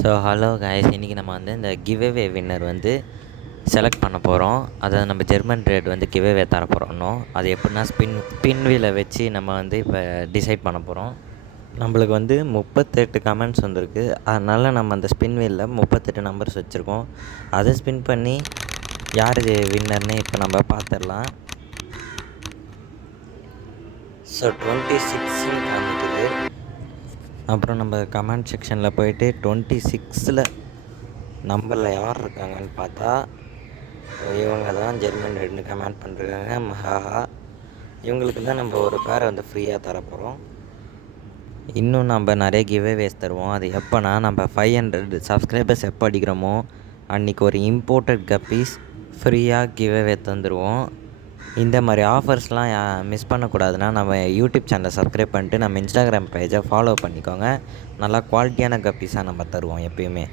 So hello guys, இன்றைக்கி நம்ம வந்து இந்த கிவ்அவே வின்னர் வந்து செலக்ட் பண்ண போகிறோம். அதை நம்ம ஜெர்மன் ரேட் வந்து கிவ்அவே தர போகிறோம். அது எப்படின்னா ஸ்பின் வீலை வச்சு நம்ம வந்து இப்போ டிசைட் பண்ண போகிறோம். நம்மளுக்கு வந்து 38 கமெண்ட்ஸ் வந்திருக்கு. அதனால் நம்ம அந்த ஸ்பின் வீலில் 38 நம்பர்ஸ் வச்சுருக்கோம். அதை ஸ்பின் பண்ணி யார் வின்னர்னு இப்போ நம்ம பார்த்துடலாம். ஸோ 26 காமிக்குது. அப்புறம் நம்ம கமெண்ட் செக்ஷனில் போயிட்டு 26 நம்பரில் யார் இருக்காங்கன்னு பார்த்தா இவங்க தான் ஜெர்மன் ரெட்னு கமெண்ட் பண்ணுறாங்க. மஹாஹா, இவங்களுக்கு தான் நம்ம ஒரு பேரை வந்து ஃப்ரீயாக தரப்போகிறோம். இன்னும் நம்ம நிறைய கிவ்அவேஸ் தருவோம். அது எப்போனா நம்ம 500 சப்ஸ்கிரைபர்ஸ் எப்போ அடிக்கிறோமோ அன்றைக்கி ஒரு இம்போர்ட்டட் கப்பீஸ் ஃப்ரீயாக கிவ்அவே தந்துடுவோம். இந்த மாதிரி ஆஃபர்ஸ்லாம் மிஸ் பண்ணக்கூடாதுன்னா நம்ம யூடியூப் சேனலை சப்ஸ்கிரைப் பண்ணிட்டு நம்ம இன்ஸ்டாகிராம் பேஜை ஃபாலோ பண்ணிக்கோங்க. நல்லா குவாலிட்டியான கப்பீஸாக நம்ம தருவோம் எப்பயுமே.